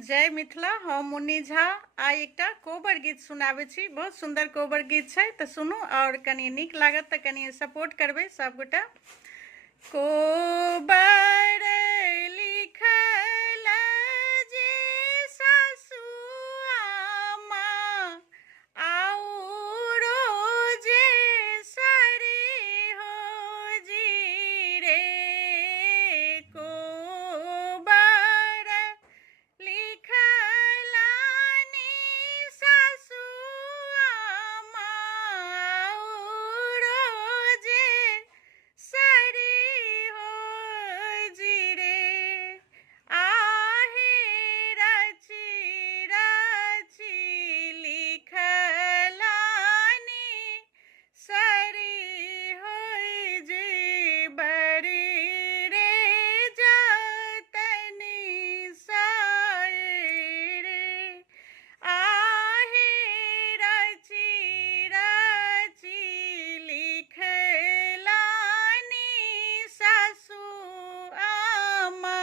जय मिथिला। हम मुन्नी झा आइ एकटा कोबर गीत सुनाबै छी। बहुत सुंदर कोबर गीत छै, तऽ सुनू और कनी नीक लागत तऽ कनी सपोर्ट करबै सबगोटा। कोबर लिखल जे सासु आमा आउरो जे सरे हो जी रे। कोबर लिखलानी सासु आमा आउरो जे सरे हो जी रे। आहे रची रची लिखलानी सरी हो जी बड़ी रे जतनी साए रे। आहे रची रची लिखलानी सासु आमा